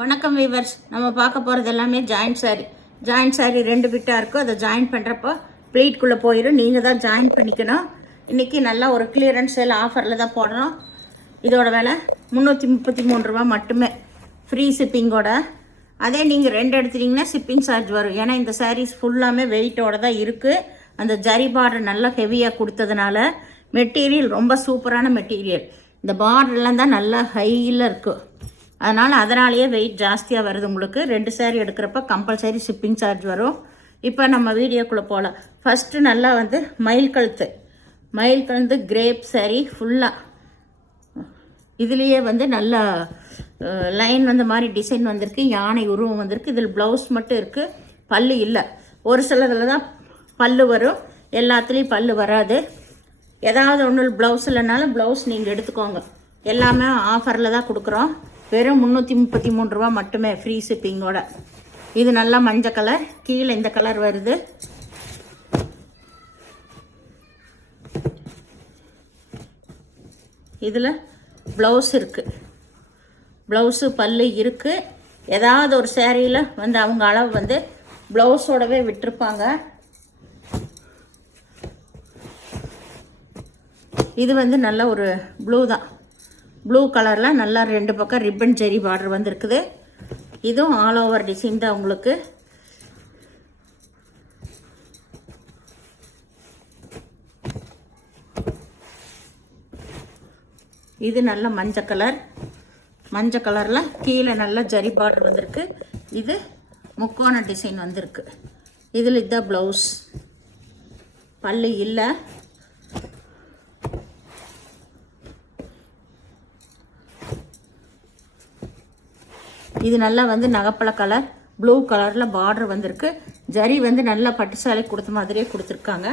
வணக்கம் வீவர்ஸ். நம்ம பார்க்க போகிறது எல்லாமே ஜாயிண்ட் சாரி 2 பிட்டாக இருக்கும். அதை ஜாயின் பண்ணுறப்போ ப்ளீட்குள்ளே போயிடும். நீங்கள் தான் ஜாயின் பண்ணிக்கணும். இன்றைக்கி நல்லா ஒரு கிளியரன்ஸ் சேல் ஆஃபரில் தான் போடுறோம். இதோட விலை 333 ரூபா மட்டுமே, ஃப்ரீ ஷிப்பிங்கோட. அதே நீங்கள் 2 எடுத்துட்டிங்கன்னா ஷிப்பிங் சார்ஜ் வரும். ஏன்னா இந்த சாரீஸ் ஃபுல்லாமே வெயிட்டோடு தான் இருக்குது. அந்த ஜரி பார்டர் நல்லா ஹெவியாக கொடுத்ததுனால மெட்டீரியல் ரொம்ப சூப்பரான மெட்டீரியல். இந்த பார்டர்லாம் தான் நல்லா ஹையில் இருக்குது. அதனாலேயே வெயிட் ஜாஸ்தியாக வருது. உங்களுக்கு 2 சாரீ எடுக்கிறப்ப கம்பல்சரி ஷிப்பிங் சார்ஜ் வரும். இப்போ நம்ம வீடியோக்குள்ளே போகலாம். ஃபஸ்ட்டு நல்லா வந்து மயில் கழுத்து கிரேப் சாரீ ஃபுல்லாக. இதுலேயே வந்து நல்லா லைன் வந்த மாதிரி டிசைன் வந்திருக்கு. யானை உருவம் வந்திருக்கு. இதில் ப்ளவுஸ் மட்டும் இருக்குது, பல்லு இல்லை. ஒரு சிலதில் தான் பல்லு வரும், எல்லாத்துலேயும் பல்லு வராது. ஏதாவது ஒன்று ப்ளவுஸ் இல்லைனாலும் ப்ளவுஸ் நீங்கள் எடுத்துக்கோங்க. எல்லாமே ஆஃபரில் தான் கொடுக்குறோம். வெறும் 333 ரூபா மட்டுமே, ஃப்ரீ ஷிப்பிங்கோட. இது நல்லா மஞ்சள் கலர், கீழே இந்த கலர் வருது. இதில் ப்ளவுஸ் இருக்குது, ப்ளவுஸு பல்லு இருக்குது. ஏதாவது ஒரு சேரீயில் வந்து அவங்க அளவு வந்து ப்ளவுஸோடவே விட்டுருப்பாங்க. இது வந்து நல்ல ஒரு ப்ளூ தான், ப்ளூ கலரில் நல்லா 2 பக்கம் ரிப்பன் ஜெரி பார்டர் வந்திருக்குது. இதுவும் ஆல் ஓவர் டிசைன் தான் உங்களுக்கு. இது நல்ல மஞ்சள் கலரில் கீழே நல்லா ஜரி பார்டர் வந்திருக்கு. இது முக்கோண டிசைன் வந்திருக்கு. இதில் இதுதான் ப்ளவுஸ், பல்லு இல்லை. இது நல்லா வந்து நகப்பழ கலர், ப்ளூ கலரில் பார்டர் வந்திருக்கு. ஜரி வந்து நல்லா பட்டு சேலை கொடுத்த மாதிரியே கொடுத்துருக்காங்க.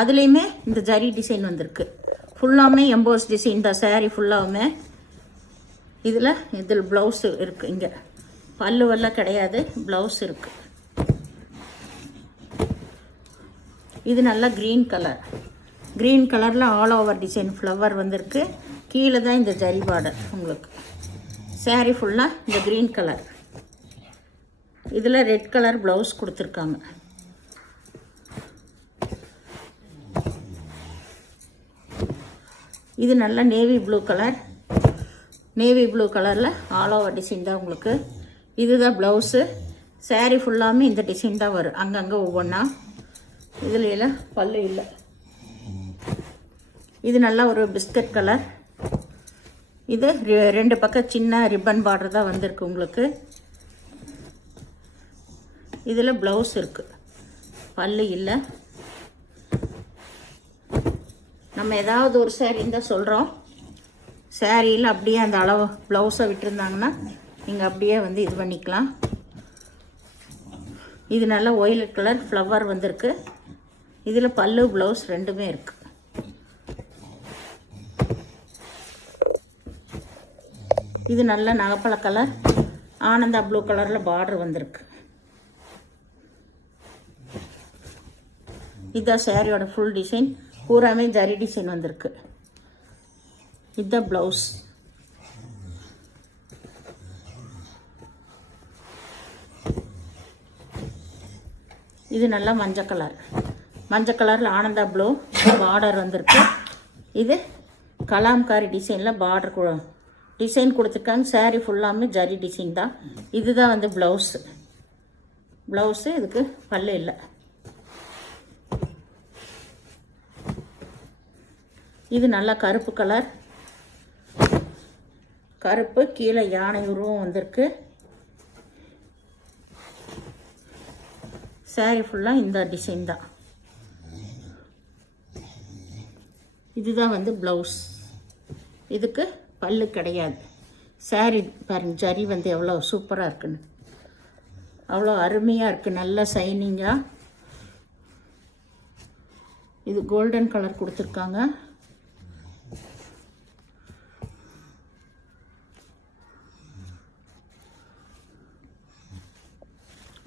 அதுலேயுமே இந்த ஜரி டிசைன் வந்திருக்கு. ஃபுல்லாமே எம்போஸ் டிசைன் தான் சாரீ ஃபுல்லாகவுமே. இதில் ப்ளவுஸ் இருக்குது. இங்கே பல்லுவெல்லாம் கிடையாது, ப்ளவுஸ் இருக்குது. இது நல்லா க்ரீன் கலரில் ஆல் ஓவர் டிசைன் ஃப்ளவர் வந்திருக்கு. கீழே தான் இந்த ஜரி பார்டர் உங்களுக்கு. சாரீ ஃபுல்லாக இந்த க்ரீன் கலர். இதில் ரெட் கலர் ப்ளவுஸ் கொடுத்துருக்காங்க. இது நல்ல நேவி ப்ளூ கலரில் ஆல் ஓவர் டிசைன் தான் உங்களுக்கு. இதுதான் ப்ளவுஸு. சாரீ ஃபுல்லாமே இந்த டிசைன் தான் வரும், அங்கங்கே ஒவ்வொன்றா. இதில் எல்லாம் பல்லு இல்லை. இது நல்லா ஒரு பிஸ்கட் கலர். இது 2 பக்கம் சின்ன ரிப்பன் பார்டர் தான் வந்திருக்கு உங்களுக்கு. இதில் ப்ளவுஸ் இருக்குது, பல்லு இல்லை. நம்ம ஏதாவது ஒரு சாரீன்னு தான் சொல்கிறோம். சாரியில் அப்படியே அந்த அளவு ப்ளவுஸை விட்டுருந்தாங்கன்னா நீங்கள் அப்படியே வந்து இது பண்ணிக்கலாம். இது நல்லா ஒயிலட் கலர் ஃப்ளவர் வந்திருக்கு. இதில் பல்லு ப்ளவுஸ் ரெண்டுமே இருக்குது. இது நல்ல நகப்பழ கலர், ஆனந்தா ப்ளூ கலரில் பார்டர் வந்திருக்கு. இதுதான் சாரியோட ஃபுல் டிசைன். பூராமே ஜரி டிசைன் வந்திருக்கு. இதுதான் ப்ளவுஸ். இது நல்லா மஞ்சள் கலரில் ஆனந்தா ப்ளூ பார்டர் வந்திருக்கு. இது கலாம்காரி டிசைனில் பார்டர் டிசைன் கொடுத்துருக்காங்க. சாரீ ஃபுல்லாமே ஜரி டிசைன் தான். இதுதான் வந்து ப்ளவுஸு. இதுக்கு பல்லு இல்லை. இது நல்லா கருப்பு கலர், கீழே யானை உருவம் வந்திருக்கு. சாரீ ஃபுல்லாக இந்த டிசைன் தான். இதுதான் வந்து ப்ளவுஸ். இதுக்கு பல்லு கிடையாது. சாரீ பாருங்கள், ஜரி வந்து எவ்வளோ சூப்பராக இருக்குன்னு, அவ்வளோ அருமையாக இருக்குது, நல்லா சைனிங்காக. இது கோல்டன் கலர் கொடுத்துருக்காங்க.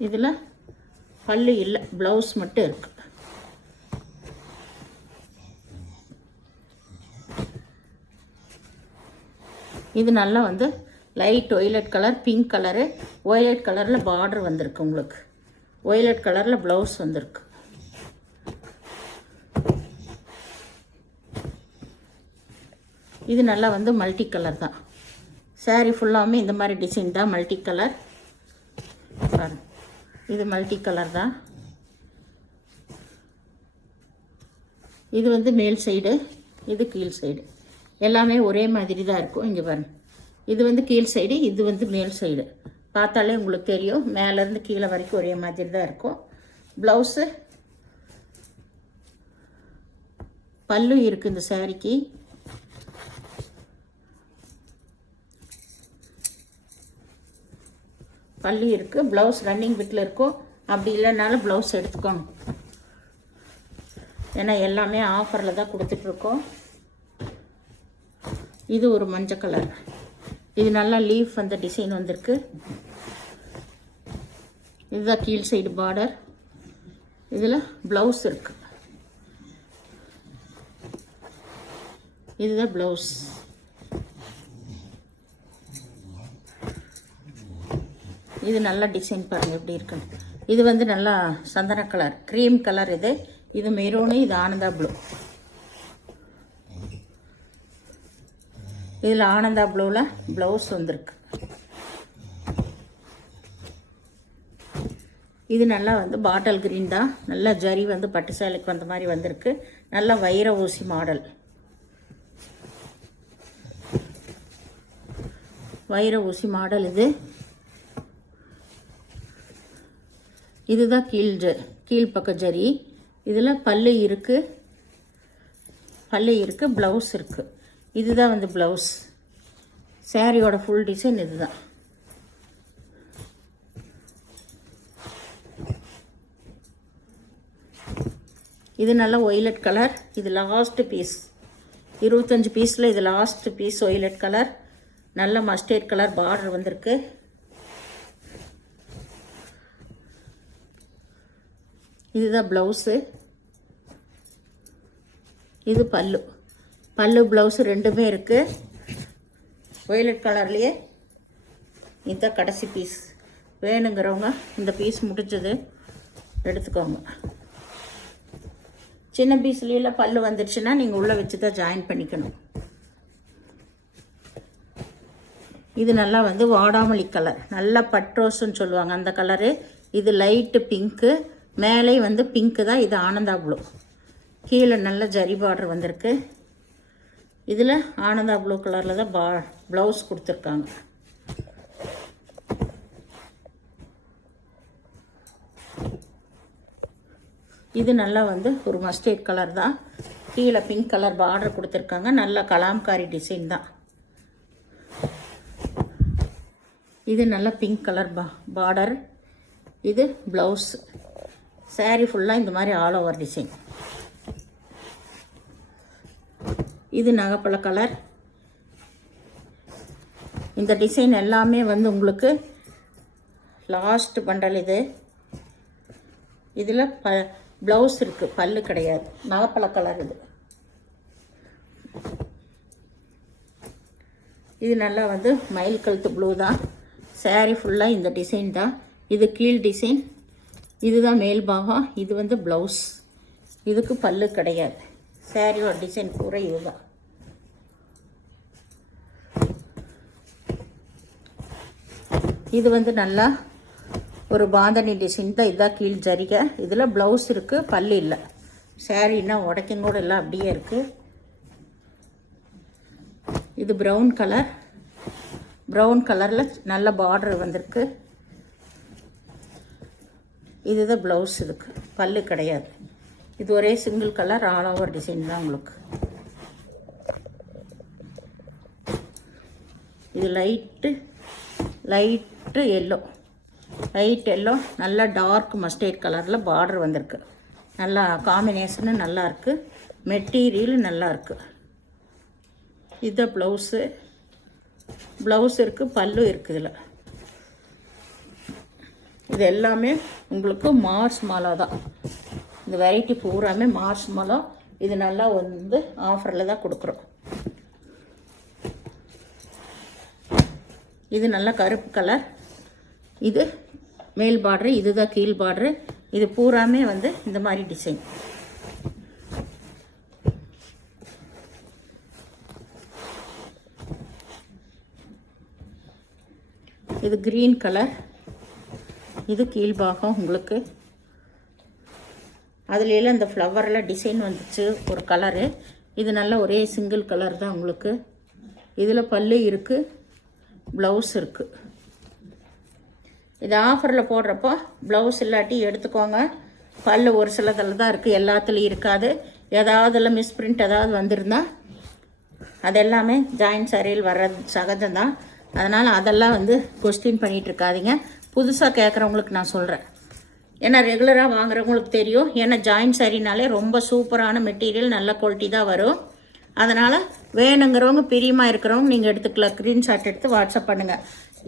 இதில் பல்லு இல்லை, ப்ளவுஸ் மட்டும் இருக்குது. இது நல்லா வந்து light violet colour, pink colour, violet கலரில் பார்டர் வந்திருக்கு உங்களுக்கு. ஒய்லட் கலரில் ப்ளவுஸ் வந்திருக்கு. இது நல்லா வந்து மல்டி கலர் தான். சாரீ ஃபுல்லாமே இந்த மாதிரி டிசைன் தான், மல்டி கலர். இது மல்டி கலர் தான். இது வந்து மேல் சைடு, இது கீழ் சைடு, எல்லாமே ஒரே மாதிரி தான் இருக்கும். இங்கே பாருங்கள், இது வந்து கீழ் சைடு, இது வந்து மேல் சைடு. பார்த்தாலே உங்களுக்கு தெரியும், மேலேருந்து கீழே வரைக்கும் ஒரே மாதிரி தான் இருக்கும். ப்ளவுஸு பல்லு இருக்குது இந்த சாரீக்கு. பல்லு இருக்குது, ப்ளவுஸ் ரன்னிங் பிட்டில் இருக்கும். அப்படி இல்லைனாலும் ப்ளவுஸ் எடுத்துக்கோங்க, ஏன்னா எல்லாமே ஆஃபரில் தான் கொடுத்துட்ருக்கோம். இது ஒரு மஞ்சள் கலர், இது நல்லா லீஃப் வந்த டிசைன் வந்திருக்கு. இதுதான் கீழ் சைடு பார்டர். இதில் ப்ளவுஸ் இருக்குது, இதுதான் ப்ளவுஸ். இது நல்ல டிசைன் பாருங்கள் எப்படி இருக்குன்னு. இது வந்து நல்லா சந்தன கலர், க்ரீம் கலர். இது மெரூனு, இது ஆனந்தா ப்ளூ. இதில் ஆனந்தா ப்ளூவில் ப்ளவுஸ் வந்திருக்கு. இது நல்லா வந்து பாட்டில் க்ரீன் தான். நல்லா ஜரி வந்து பட்டு சேலைக்கு வந்த மாதிரி வந்திருக்கு. நல்லா வைர ஊசி மாடல், வைர ஊசி மாடல். இதுதான் கீழ்ப்பக்க ஜரி. இதில் பல்லு இருக்குது, ப்ளவுஸ் இருக்குது. இதுதான் வந்து ப்ளவுஸ். சாரியோட ஃபுல் டிசைன் இதுதான். இது நல்ல ஒய்லட் கலர். இது லாஸ்ட் பீஸ், 25 பீஸில் இது லாஸ்ட் பீஸ். ஒய்லட் கலர், நல்ல மஸ்டர்ட் கலர் பார்டர் வந்திருக்கு. இதுதான் ப்ளவுஸு. இது பல்லு ப்ளவுஸு ரெண்டுமே இருக்குது ஒய்லட் கலர்லேயே. இதுதான் கடைசி பீஸ். வேணுங்கிறவங்க இந்த பீஸ் முடிஞ்சது எடுத்துக்கோங்க. சின்ன பீஸ்லாம் பல்லு வந்துடுச்சுன்னா நீங்கள் உள்ளே வச்சு தான் ஜாயின் பண்ணிக்கணும். இது நல்லா வந்து வாடாமல்லி கலர், நல்லா பட்ரோஸ்ன்னு சொல்லுவாங்க அந்த கலரு. இது லைட்டு பிங்க்கு, மேலே வந்து பிங்க்கு தான். இது ஆனந்தா ப்ளூ. கீழே நல்ல ஜரி பார்டர் வந்திருக்கு. இதில் ஆனந்தா ப்ளூ கலரில் தான் ப்ளவுஸ் கொடுத்துருக்காங்க. இது நல்லா வந்து ஒரு மஸ்டர்ட் கலர் தான். கீழே பிங்க் கலர் பார்டர் கொடுத்துருக்காங்க. நல்ல கலாம்காரி டிசைன் தான். இது நல்ல பிங்க் கலர் பார்டர். இது ப்ளவுஸ். சாரீ ஃபுல்லாக இந்த மாதிரி ஆல் ஓவர் டிசைன். இது நகைப்பழ கலர். இந்த டிசைன் எல்லாமே வந்து உங்களுக்கு லாஸ்ட் பண்டல். இதில் ப்ளவுஸ் இருக்குது, பல்லு கிடையாது. நகைப்பழ கலர். இது நல்லா வந்து மயில் கழுத்து ப்ளூ தான். சாரீ ஃபுல்லாக இந்த டிசைன் தான். இது கீழ் டிசைன், இதுதான் மேல் பாகம். இது வந்து ப்ளவுஸ். இதுக்கு பல்லு கிடையாது. சாரியோட டிசைன் பூரா இதுதான். இது வந்து நல்லா ஒரு பாந்தனி டிசைன் தான். இதுதான் கீழ் ஜரிகை. இதில் ப்ளவுஸ் இருக்குது, பல்லு இல்லை. சாரீன்னா உடைக்கும் கூட இல்லை, அப்படியே இருக்குது. இது ப்ரௌன் கலர். ப்ரௌன் கலரில் நல்ல பார்டர் வந்திருக்கு. இதுதான் ப்ளவுஸ். இதுக்கு பல்லு கிடையாது. இது ஒரே single colour all over design தான் உங்களுக்கு. இது லைட்டு எல்லோ, நல்லா டார்க் மஸ்டர்ட் கலரில் பார்டர் வந்திருக்கு. நல்லா காம்பினேஷனு நல்லா இருக்குது. மெட்டீரியல் நல்லா இருக்குது. இதுதான் ப்ளவுஸ் இருக்குது, பல்லு இருக்குது. இதில் இது எல்லாமே உங்களுக்கு மார்ச் மாலா தான். இந்த வெரைட்டி பூராமே மார்ச் மாலா. இது நல்லா வந்து ஆஃபரில் தான் கொடுக்குறோம். இது நல்ல கருப்பு கலர். இது மேல் பார்டரு, இதுதான் கீழ் பார்டரு. இது பூராமே வந்து இந்த மாதிரி டிசைன். இது க்ரீன் கலர். இது கீழ்பாகம் உங்களுக்கு. அதுல இந்த ஃப்ளவரில் டிசைன் வந்துச்சு ஒரு கலரு. இது நல்ல ஒரே சிங்கிள் கலர் தான் உங்களுக்கு. இதில் பல்லு இருக்குது, ப்ளவுஸ் இருக்குது. இது ஆஃபரில் போடுறப்போ ப்ளவுஸ் இல்லாட்டி எடுத்துக்கோங்க. பல்லு ஒரு சிலதில் தான் இருக்குது, எல்லாத்துலேயும் இருக்காது. ஏதாவதுல மிஸ்பிரிண்ட் ஏதாவது வந்திருந்தா அது எல்லாமே ஜாயின்ட் சாரியில் வர்றது சகஜம்தான். அதனால் அதெல்லாம் வந்து கொஸ்டின் பண்ணிகிட்டு இருக்காதீங்க. புதுசாக கேட்குறவங்களுக்கு நான் சொல்கிறேன். ஏன்னா ரெகுலராக வாங்குறவங்களுக்கு தெரியும். ஏன்னா ஜாயின்ட் சாரினாலே ரொம்ப சூப்பரான மெட்டீரியல், நல்ல குவாலிட்டி தான் வரும். அதனால் வேணுங்கிறவங்க, பிரியமாக இருக்கிறவங்க நீங்கள் எடுத்துக்கலாம். ஸ்க்ரீன்ஷாட் எடுத்து வாட்ஸ்அப் பண்ணுங்கள்.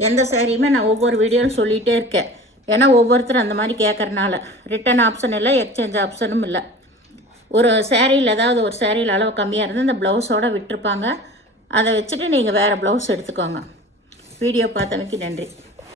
எந்த சாரியுமே நான் ஒவ்வொரு வீடியோவில் சொல்லிகிட்டே இருக்கேன். ஏன்னா ஒவ்வொருத்தரும் அந்த மாதிரி கேட்குறனால. ரிட்டன் ஆப்ஷன் இல்லை, எக்ஸ்சேஞ்ச் ஆப்ஷனும் இல்லை. ஒரு சேரீயில் ஏதாவது ஒரு சேரீயில் அளவு கம்மியாக இருந்து இந்த ப்ளவுஸோடு விட்டுருப்பாங்க. அதை வச்சுட்டு நீங்கள் வேறு ப்ளவுஸ் எடுத்துக்கோங்க. வீடியோ பார்த்தமைக்கு நன்றி.